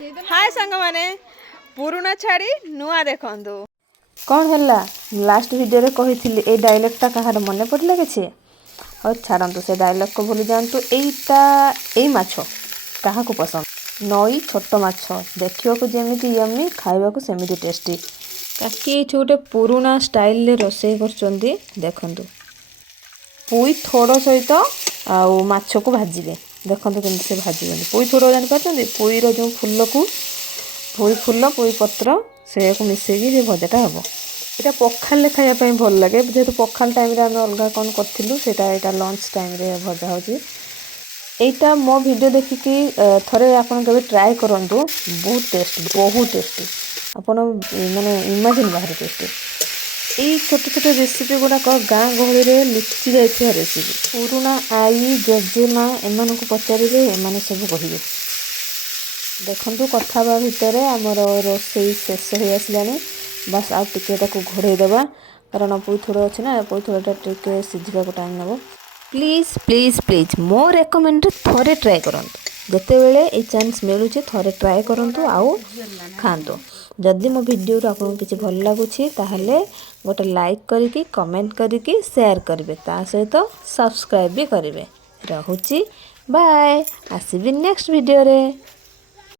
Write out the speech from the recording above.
हाय सांग माने पुराना छाड़ी नुआ देखंतु कौन है लास्ट वीडियो रे कही ए डायलॉगटा कहार मन पड़े किसी और छाड़ू से डायलॉग को भूली जातु एटा ए माछ क्या पसंद नई छोट माछ देखा जमी यमी खावा को सेमती टेस्टी काकी गोटे पुराना स्टाइल रोषे कर देखु पुई थोड़ सहित आउ माछ को भाजिबे देखते केमती से भाजी पुई थोड़ जापार पुईर जो फूल को पुई फूल पुई पत्र से मिसेकी से भजाटा हम यहाँ पखाल खायापी भल लगे जेहेतु पखाल टाइम आम अलग कौन करूँ लंच टाइम भजा हो यहाँ मो वीडियो देखिकी थरे आपन कभी ट्राए करूँ बहुत टेस्टी आपन माने इमेजिन बाहर टेस्टी यही छोट छोट रेसिपी गुड़ाक गाँ गहली में लुचि जाइए रेसिपी पुराना आई जेजेमा एम पचारे एम सब कहे देखु कथा भितर आमर रोसई शेष हो आसला बस आउ टे घोड़े देवा कारण पुईथोड़ अच्छे ना पुईथोड़ा टे सीझा टाइम नब प्लीज प्लीज प्लीज मो रेकमेंड थोड़े ट्राए करूँ जिते बड़े ये चान्स मिलूँ थे ट्राए करूँ आउ खातु जदि मो वीडियो आपको किसी भल लगुच गोटे लाइक करिकी कमेंट करिकी शेयर करेंगे ता सहित सब्सक्राइब भी करेंगे रहुची बाय आसबि नेक्स्ट वीडियो रे।